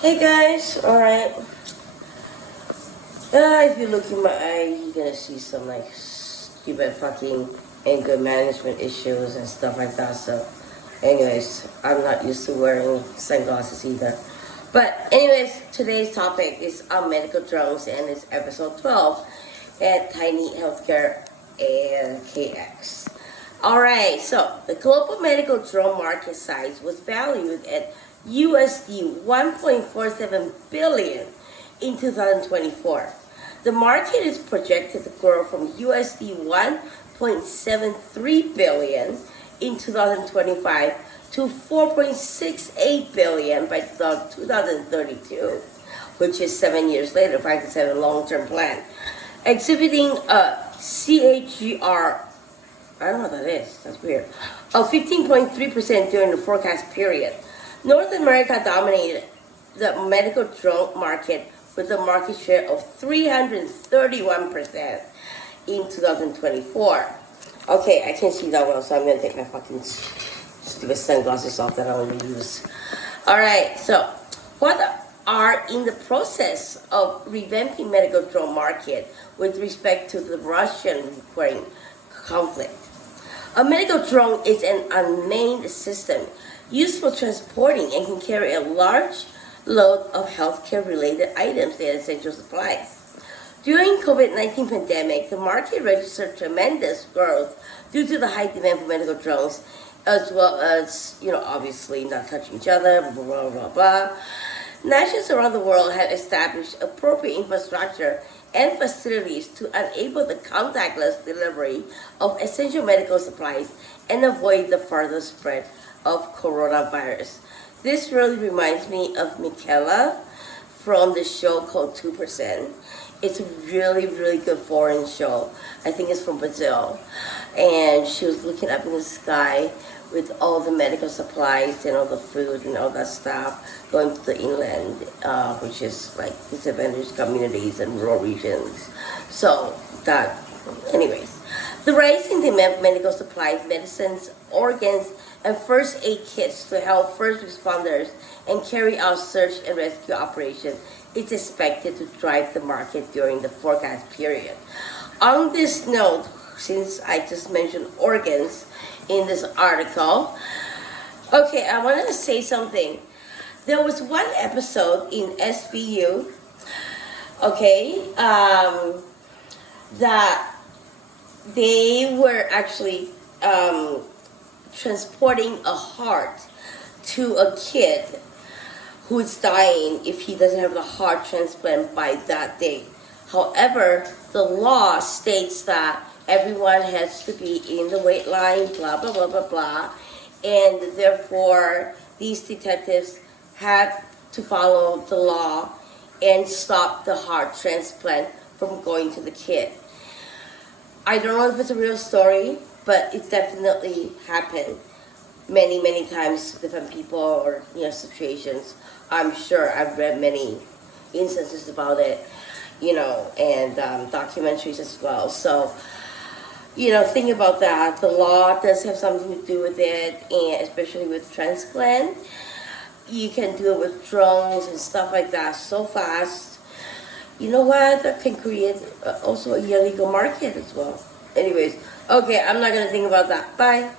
Hey guys, alright. If you look in my eye, you're gonna see some like stupid fucking anger management issues and stuff like that. So, anyways, I'm not used to wearing sunglasses either. But, anyways, today's topic is on medical drones and it's episode 12 at Tiny Healthcare and KX. Alright, so the global medical drone market size was valued at USD 1.47 billion in 2024. The market is projected to grow from USD 1.73 billion in 2025 to 4.68 billion by 2032, which is 7 years later, 5 to 7 long-term plan, exhibiting a CAGR, I don't know what that is, that's weird, of 15.3% during the forecast period. North America dominated the medical drone market with a market share of 331% in 2024. Okay, I can't see that well, so I'm going to take my fucking stupid sunglasses off that I only use. Alright, so what are in the process of revamping medical drone market with respect to the Russian-Ukraine conflict? A medical drone is an unmanned system used for transporting and can carry a large load of healthcare-related items and essential supplies. During COVID-19 pandemic, the market registered tremendous growth due to the high demand for medical drones, as well as, obviously not touching each other, blah, blah, blah, blah. Nations around the world have established appropriate infrastructure and facilities to enable the contactless delivery of essential medical supplies and avoid the further spread of coronavirus. This really reminds me of Michaela from the show called 2%. It's a really, really good foreign show. I think it's from Brazil. And she was looking up in the sky with all the medical supplies and all the food and all that stuff going to the inland, which is like disadvantaged communities and rural regions. So that, anyways. The rising demand for medical supplies, medicines, organs, and first aid kits to help first responders and carry out search and rescue operations is expected to drive the market during the forecast period. On this note, since I just mentioned organs in this article, okay, I wanted to say something. There was one episode in SVU, okay, that they were actually transporting a heart to a kid who's dying if he doesn't have the heart transplant by that date. However, the law states that everyone has to be in the wait line, blah, blah, blah, blah, blah. And therefore, these detectives had to follow the law and stop the heart transplant from going to the kid. I don't know if it's a real story, but it definitely happened many, many times to different people or situations. I'm sure I've read many instances about it, and documentaries as well. So, think about that. The law does have something to do with it, and especially with transplant. You can do it with drones and stuff like that so fast. You know what? That can create also a illegal market as well. Anyways, okay, I'm not going to think about that. Bye.